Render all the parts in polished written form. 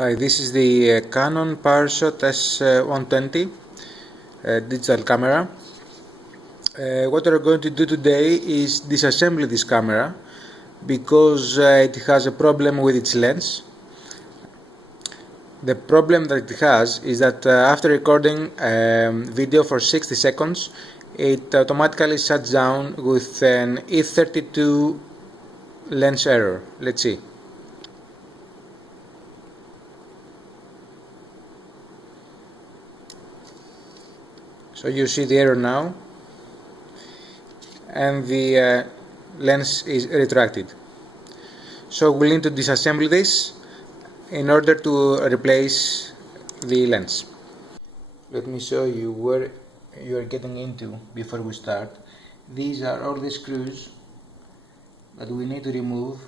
Hi, this is the Canon Powershot S120 digital camera. What we're going to do today is disassemble this camera because it has a problem with its lens. The problem that it has is that after recording video for 60 seconds, it automatically shuts down with an E32 lens error. Let's see. So you see the error now, and the lens is retracted. So we'll need to disassemble this in order to replace the lens. Let me show you where you are getting into before we start. These are all the screws that we need to remove,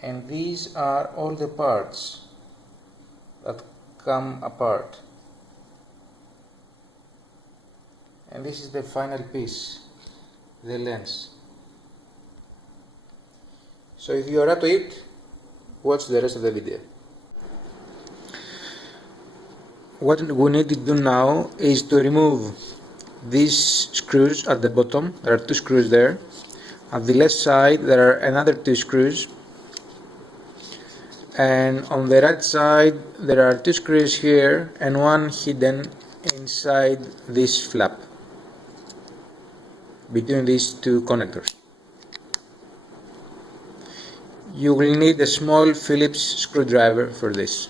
and these are all the parts that come apart, and this is the final piece, the lens. So if you are up to it, watch the rest of the video. What we need to do now is to remove these screws at the bottom. There are two screws there. At the left side there are another two screws, and on the right side there are two screws here and one hidden inside this flap between these two connectors. You will need a small Phillips screwdriver for this.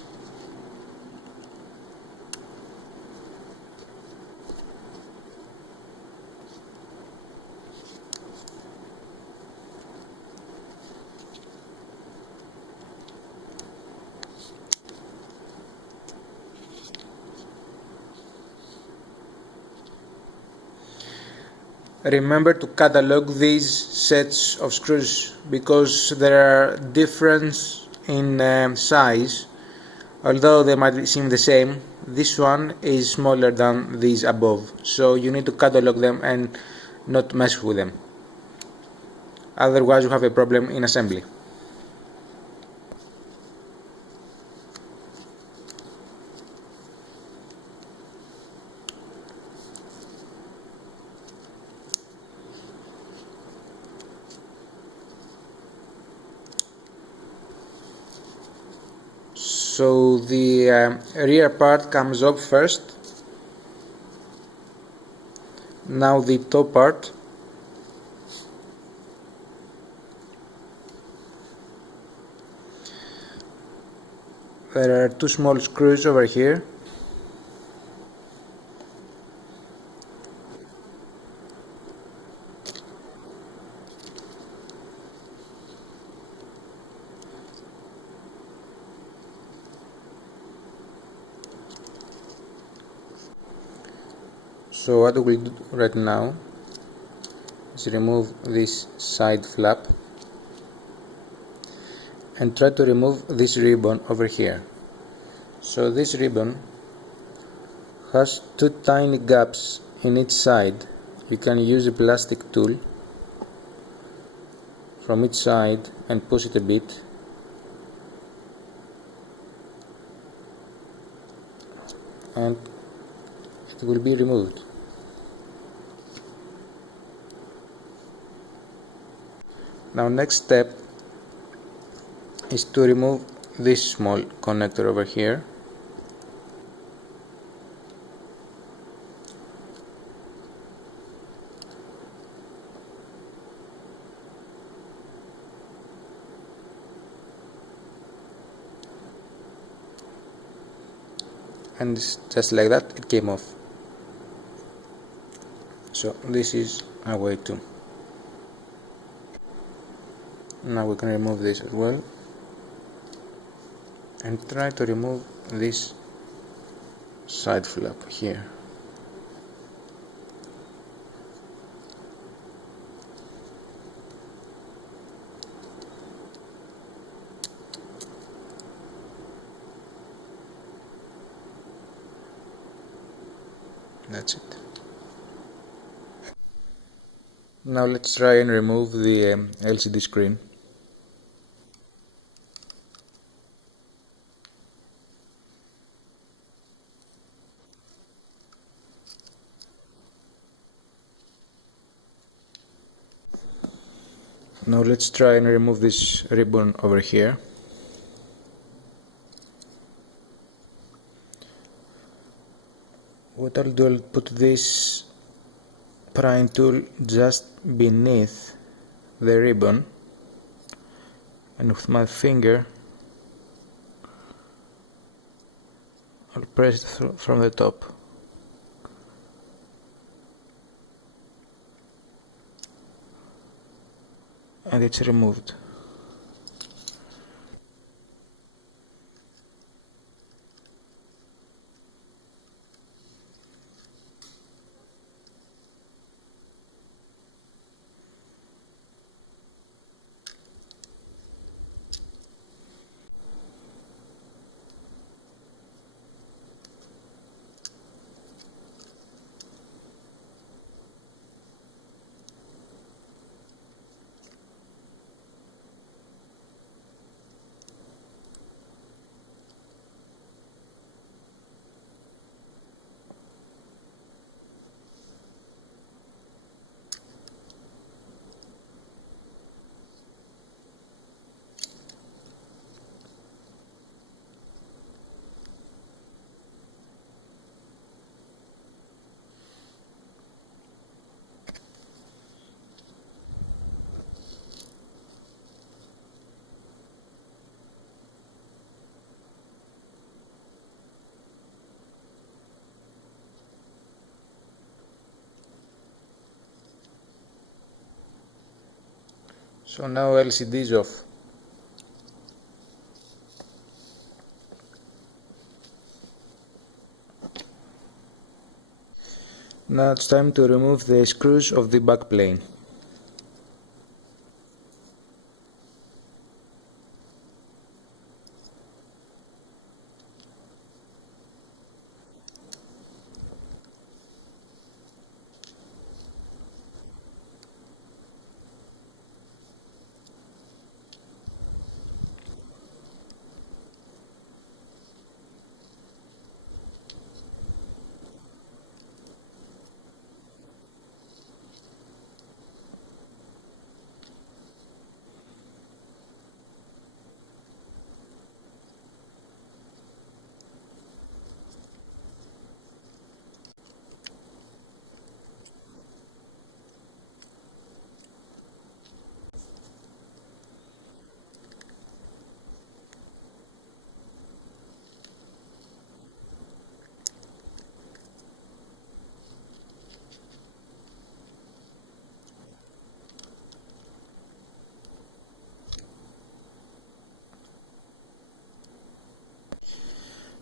Remember to catalog these sets of screws because there are differences in size. Although they might seem the same, this one is smaller than these above, so you need to catalog them and not mess with them. Otherwise you have a problem in assembly. So the rear part comes up first. Now the top part. There are two small screws over here. So what we'll do right now is remove this side flap and try to remove this ribbon over here. So this ribbon has two tiny gaps in each side. You can use a plastic tool from each side and push it a bit, and it will be removed. Now next step is to remove this small connector over here. And just like that it came off. So this is a way too. Now we can remove this as well and try to remove this side flap here. That's it. Now let's try and remove the LCD screen. Now let's try and remove this ribbon over here. What I'll do, I'll put this prying tool just beneath the ribbon, and with my finger I'll press it from the top. And it's removed. So now LCD is off. Now it's time to remove the screws of the back plane.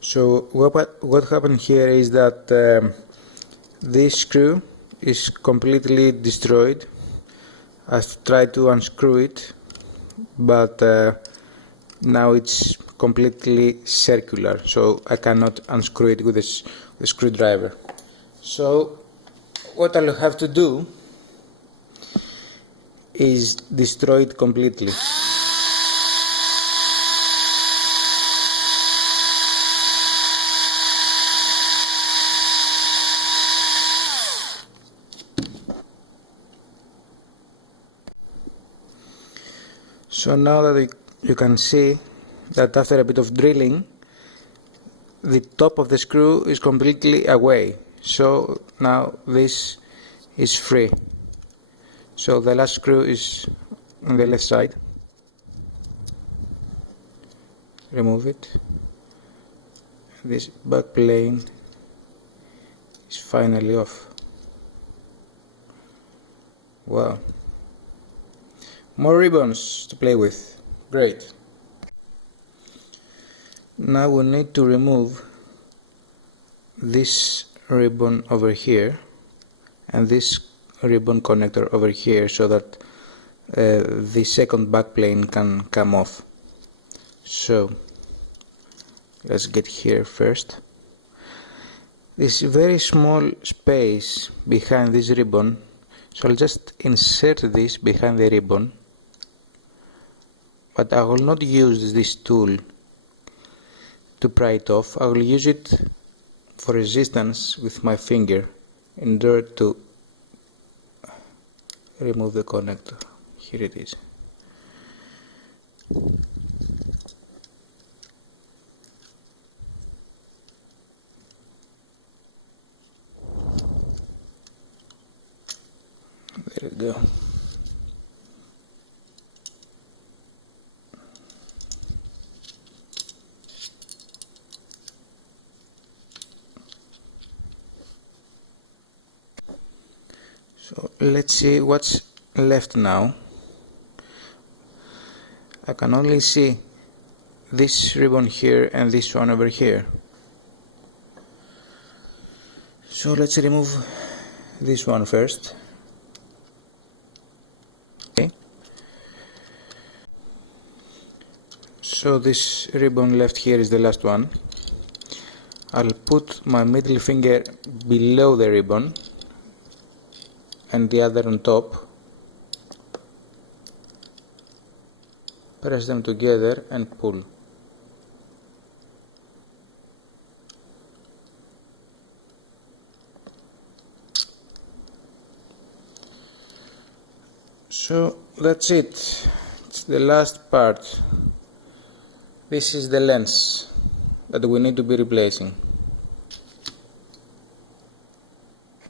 So what happened here is that this screw is completely destroyed. I've tried to unscrew it, but now it's completely circular, so I cannot unscrew it with a screwdriver. So what I'll have to do is destroy it completely. So now that you can see that after a bit of drilling, the top of the screw is completely away. So now this is free. So the last screw is on the left side. Remove it. This back plane is finally off. Wow. More ribbons to play with. Great. Now we need to remove this ribbon over here and this ribbon connector over here so that the second back plane can come off. So let's get here first. This very small space behind this ribbon, so I'll just insert this behind the ribbon, but I will not use this tool to pry it off. I will use it for resistance with my finger in order to remove the connector. Here it is. There we go. So let's see what's left now. I can only see this ribbon here and this one over here. So let's remove this one first. Okay. So this ribbon left here is the last one. I'll put my middle finger below the ribbon and the other on top. Press them together and pull. So that's it. It's the last part. This is the lens that we need to be replacing.